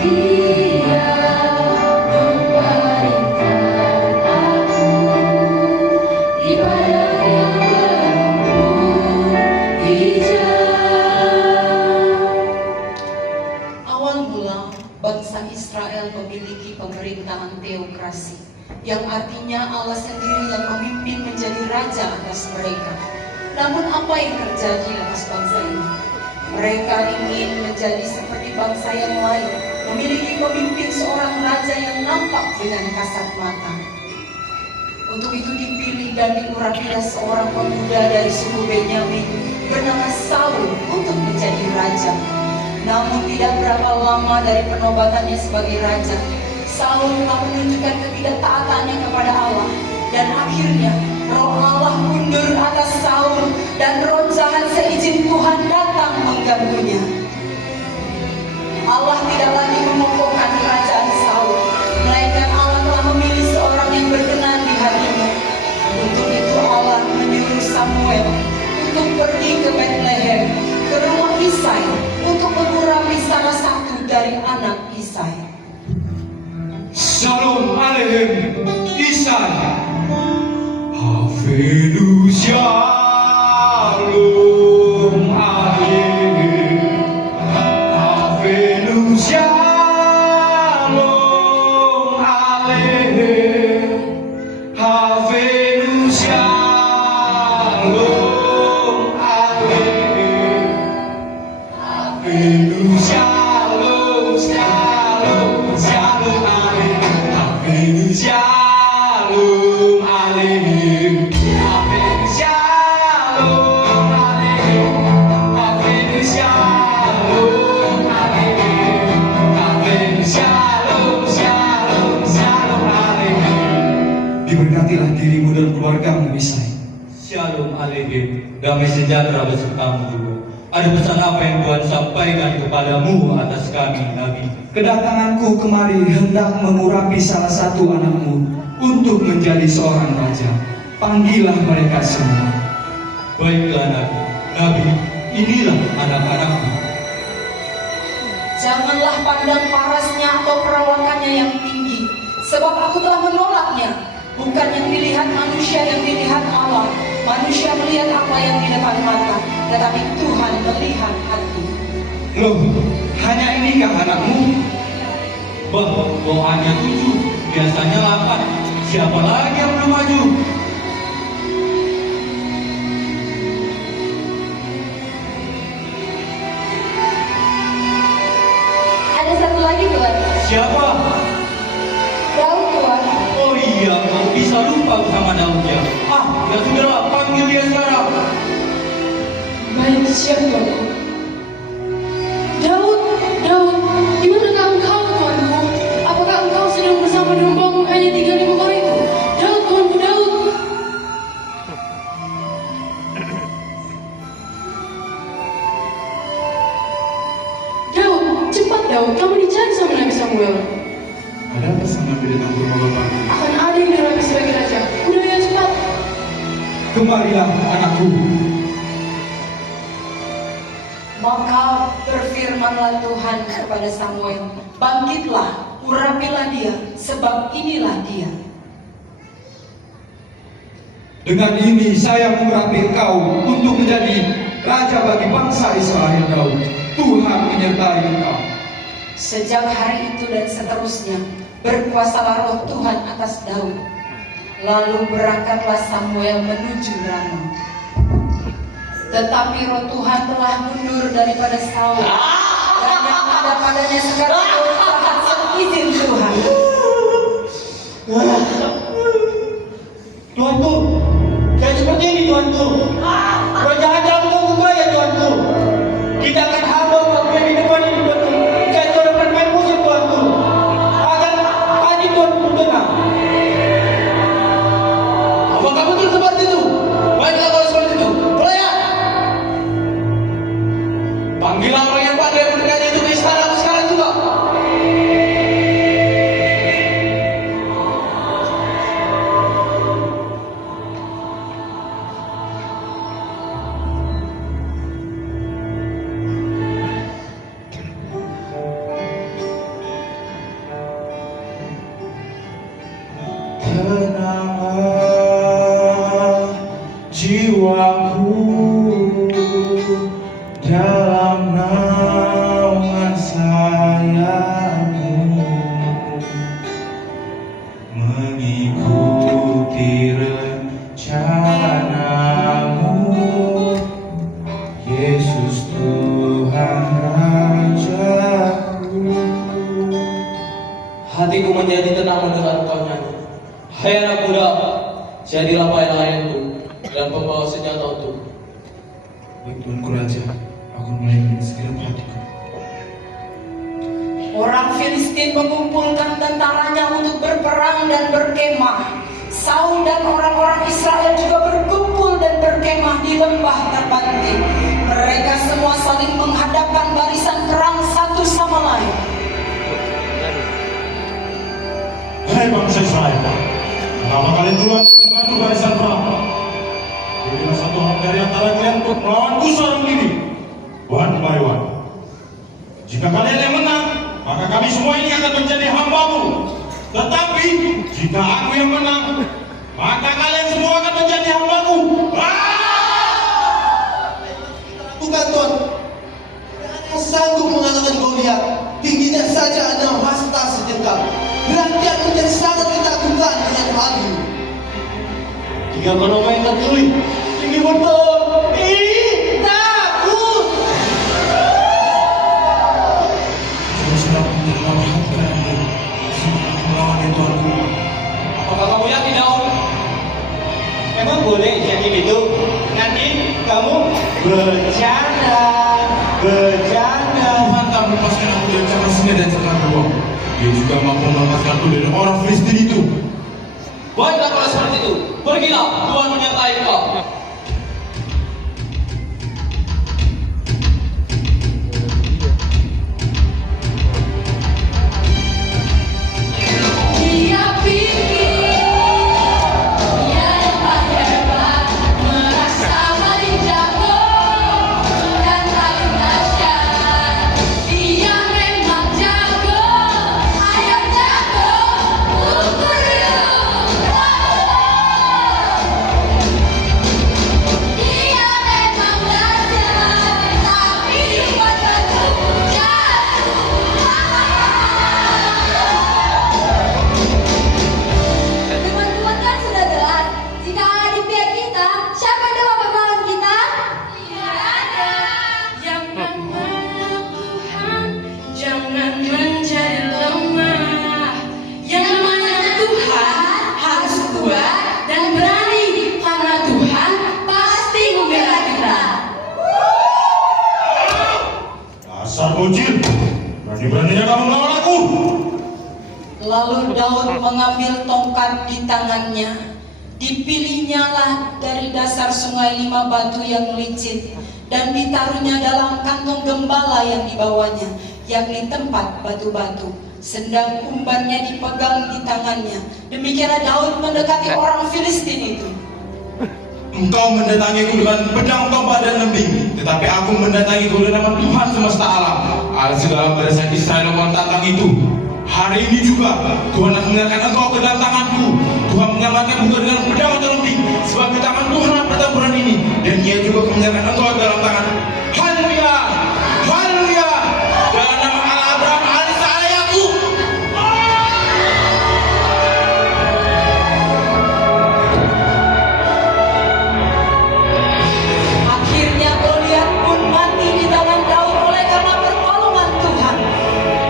Dia memerintahkan aku di padang yang berlumpur hijau. Awal mula bangsa Israel memiliki pemerintahan teokrasi, yang artinya Allah sendiri yang memimpin menjadi raja atas mereka. Namun apa yang terjadi atas bangsa ini? Mereka ingin menjadi seperti bangsa yang lain, memiliki pemimpin seorang raja yang nampak dengan kasat mata. Untuk itu dipilih dan diurapilah seorang pemuda dari suku Benyamin bernama Saul untuk menjadi raja. Namun tidak berapa lama dari penobatannya sebagai raja, Saul telah menunjukkan ketidaktaatannya kepada Allah, dan akhirnya roh Allah mundur atas Saul dan roh jahat seizin Tuhan datang mengganggunya. Allah tidak lagi mengokohkan kerajaan Saul, melainkan Allah telah memilih seorang yang berkenan di hatinya. Untuk itu Allah menyuruh Samuel untuk pergi ke Bethlehem, ke rumah Isai, untuk mengurapi salah satu dari anak Isai. Shalom Aleichem Isai. Havenu Shalom Aleichem. Havenu Shalom Aleichem. Havenu Shalom Aleichem. Havenu Shalom Shalom Shalom Aleichem. Havenu Shalom Aleichem. Havenu Shalom Aleichem. Havenu Shalom Aleichem. Havenu Shalom Shalom Shalom Aleichem. Diberkatilah dirimu dan keluargamu, Isai. Shalom Aleichem, damai sejahtera besertamu juga. Ada pesan apa yang Tuhan sampaikan kepadamu atas kami, Nabi? Kedatanganku kemari hendak mengurapi salah satu anakmu untuk menjadi seorang raja. Panggillah mereka semua. Baiklah Nabi, Nabi, inilah anak-anakmu. Janganlah pandang parasnya atau perawakannya yang tinggi, sebab aku telah menolaknya. Bukan yang dilihat manusia, yang dilihat Allah. Manusia melihat apa yang di depan mata, tetapi Tuhan melihat hati. Loh, hanya inikah anakmu? Bah, doanya 7, biasanya 8. Siapa lagi yang belum maju? Ada satu lagi, Tuan. Siapa? Daud, Tuan. Oh iya, bisa lupa sama Daudnya. Ya sudahlah, panggil dia sekarang. Baik, siap, Tuan. Daud, Daud, di manakah engkau, Tuanku? Apakah engkau sedang bersama dombamu hanya 3.000 ekor itu? Daud, Tuanku, Daud. Daud, cepat Daud, kamu dicari sama Nabi Samuel. Ada apa sama binatang purba-purba? Akan ada yang dirapi sebagai raja. Udah ya, cepat. Kemarilah anakku. Maka berfirmanlah Tuhan kepada Samuel, bangkitlah, urapilah dia, sebab inilah dia. Dengan ini saya mengurapi engkau untuk menjadi raja bagi bangsa Israel, Daud. Tuhan menyertai engkau. Sejak hari itu dan seterusnya, berkuasalah roh Tuhan atas Daud. Lalu berangkatlah Samuel menuju Rama. Tetapi roh Tuhan telah mundur daripada Saul, dan yang ada padanya sekarang merupakan seizin Tuhan. Tuanku, jangan seperti ini Tuanku. Kau jangan terlalu mengubah ya Tuanku. Kita akan hamba waktu di depan ini Tuanku. Jangan kau dapat main musuh Tuanku. Akan hati Tuanku tenang. Apakah betul seperti itu? Baiklah kalau seperti itu. Pelayan, panggillah orang yang pandai bernyanyi itu ke istana sekarang juga. Tenanglah jiwaku dalam naungan sayangmu, mengikuti rencanamu, Yesus Tuhan Rajaku. Hatiku menjadi tenang mendengar engkau nyanyi. Hai anak muda, jadilah pelayanku dan pembawa senjata untukku. Baik Tuanku Raja, aku melayani segenap hatiku. Orang Filistin mengumpulkan tentaranya untuk berperang dan berkemah. Saul dan orang-orang Israel juga berkumpul dan berkemah di lembah terpanting. Mereka semua saling menghadapkan barisan perang satu sama lain. Hai bangsa Israel, mengapa kalian duluan mengatur barisan perang? Pilihlah satu orang dari antara kalian untuk melawanku seorang diri, one by one. Jika kalian yang menang, maka kami semua ini akan menjadi hambamu. Tetapi jika aku yang menang, maka kalian semua akan menjadi hambaku. Bukan Tuan, yang sanggup mengalahkan Goliat, tingginya saja 6 hasta sejengkal. Berarti aku menjadi sangat ketakutan dengan hal ini. Jika kau main tertulis, tinggi betul. Ih, takut. Teruslah menerima hatimu, melawan Tuanku. Apakah kamu yakin, Daud? Emang boleh jadi gitu? Nanti kamu bercanda. Tuhan tak melepaskan aku dari cakar singa dan cakar beruang. Dia juga mampu melepaskanku dari orang Filistin itu. Baiklah kalau seperti itu, pergilah, Tuhan menyertai engkau. Dia pikir dia yang paling hebat, merasa paling jago dan paling dahsyat. Dia memang jago, ayo jago, ukur yuk. Dia memang dahsyat, tapi padaku jatuh. Teman-teman kan sudah jelas, jika Allah di pihak kita, siapa yang dapat melawan kita? Tidak ada yang namanya Tuhan, jangan menjadi lemah. Yang namanya Tuhan harus kuat dan berani, karena Tuhan pasti membela kita. Dasar bocil, berani-beraninya kamu melawan aku. Lalu Daud mengambil tongkat di tangannya. Dipilihnya lah dari dasar sungai 5 batu yang licin, dan ditaruhnya dalam kantong gembala yang dibawanya, yakni tempat batu-batu. Sendang umbannya dipegang di tangannya. Demikianlah Daud mendekati orang Filistin itu. Engkau mendatangiku dengan pedang, tombak, dan lembing, tetapi aku mendatangiku dengan nama Tuhan semesta alam, alat segala barisan Israel yang tantang itu. Hari ini juga Tuhan akan menyerahkan engkau ke dalam tanganku. Tuhan menyelamatkan bukan dengan pedang atau lembing, sebab di tangan Tuhan pertempuran ini, dan Ia juga akan menyerahkan engkau ke dalam tanganku. Haleluya, haleluya. Dalam nama Allah Abraham, Alisa, Yakub. Akhirnya Goliat pun mati di tangan Daud oleh karena pertolongan Tuhan.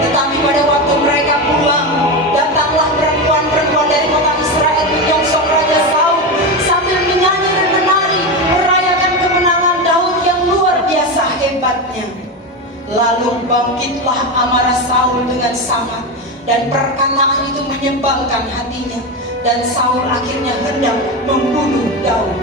Tetapi pada waktu mereka pulang, datanglah perempuan-perempuan dari kota Israel menyongsong Raja Saul sambil menyanyi dan menari, merayakan kemenangan Daud yang luar biasa hebatnya. Lalu bangkitlah amarah Saul dengan sangat, dan perkataan itu menyebalkan hatinya, dan Saul akhirnya hendak membunuh Daud.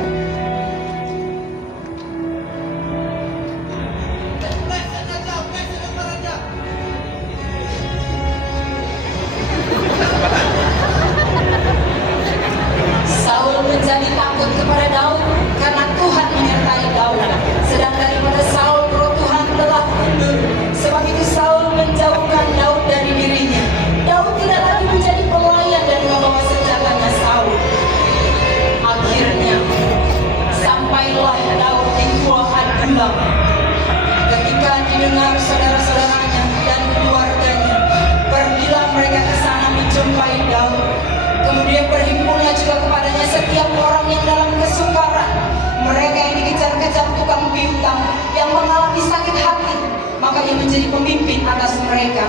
Saul menjadi takut kepada Daud karena Tuhan menyertai Daud. Sedang daripada Saul roh Tuhan telah mundur. Sebab itu Saul menjauhkan Daud dari dirinya. Daud tidak lagi menjadi pelayan dan membawa senjatanya Saul. yang menjadi pemimpin atas mereka.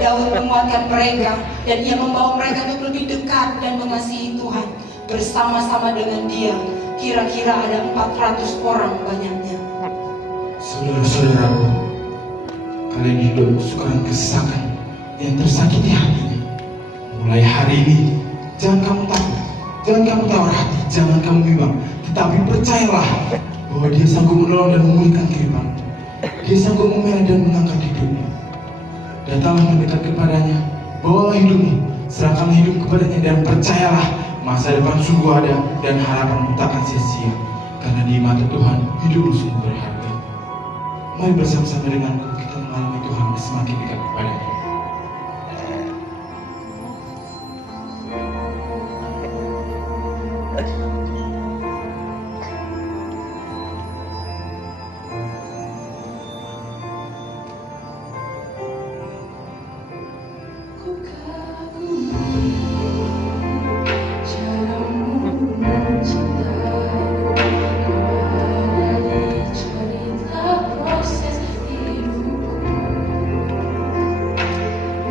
Daud menguatkan mereka dan ia membawa mereka untuk lebih dekat dan mengasihi Tuhan. Bersama-sama dengan dia, kira-kira ada 400 orang banyaknya. Saudara-saudaraku, kalian hidup kesukaran kesesakan yang tersakiti hatinya. Mulai hari ini, jangan kamu takut, jangan kamu tawar hati, jangan kamu bimbang, tetapi percayalah bahwa Dia sanggup menolong dan memulihkan kehidupanmu. Dia sanggup memelihara dan mengangkat hidupmu. Datanglah mendekat kepadanya, bawalah hidupmu, serahkanlah hidup kepadanya dan percayalah masa depan sungguh ada dan harapanmu takkan sia-sia. Karena di mata Tuhan hidupmu sungguh berharga. Mari bersama-sama denganku kita mengalami Tuhan semakin dekat kepadanya. Ku kagumi caramu mencintaiku. Kau ada di cerita proses hidupku.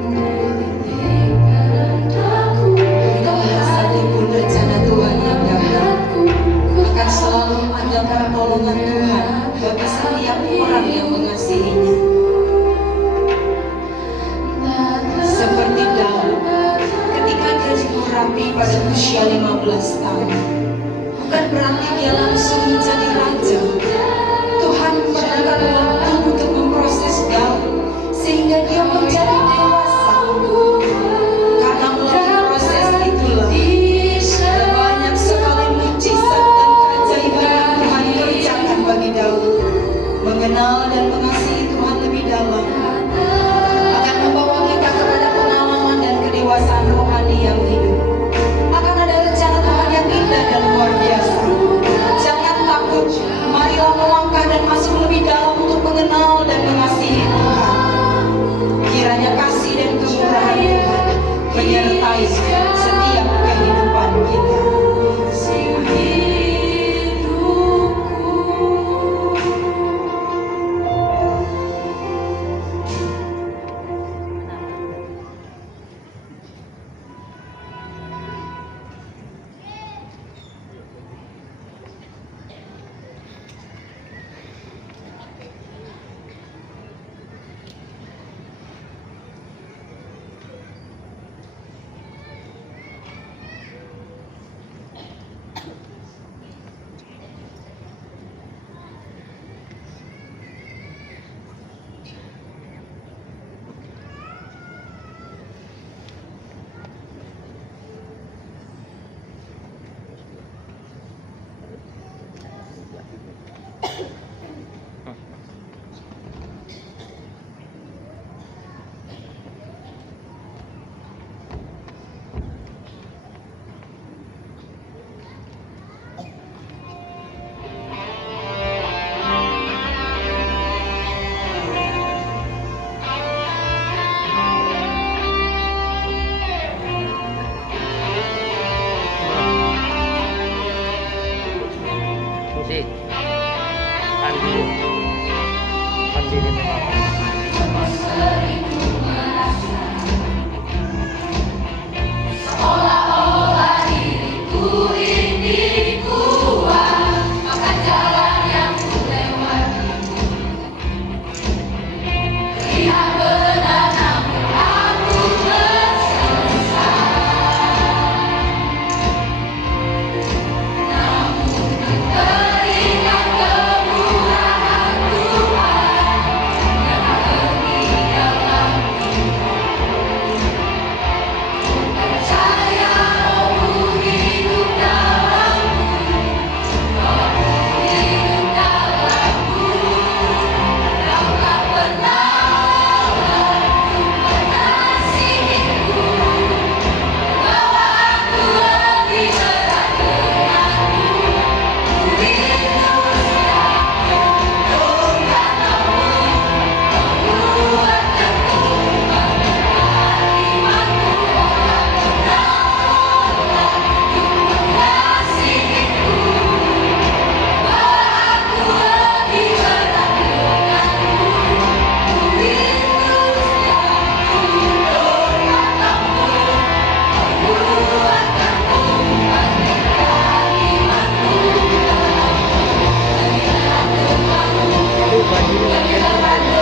Detik terendaku, Tidaklah satupun rencana Tuhan yang gagal. Akan selalu ada pertolongan Tuhan bagi setiap orang yang mengasihinya. Seperti Daud, ketika dia diurapi pada usia 15 tahun, bukan berarti dia langsung menjadi raja. Tuhan memerlukan waktu untuk memproses Daud sehingga dia menjadi dewasa. Karena melalui proses itulah banyak sekali mujizat dan keajaiban yang Tuhan kerjakan bagi Daud. Mengenal dan mengasihi Tuhan lebih dalam akan membawa kita kepada pengalaman dan kedewasaan rohani yang hidup. Akan ada rencana Tuhan yang indah dan luar biasa. Jangan takut, marilah melangkah dan masuk lebih dalam untuk mengenal dan mengasihi Tuhan. Kiranya Bagi kita bantu.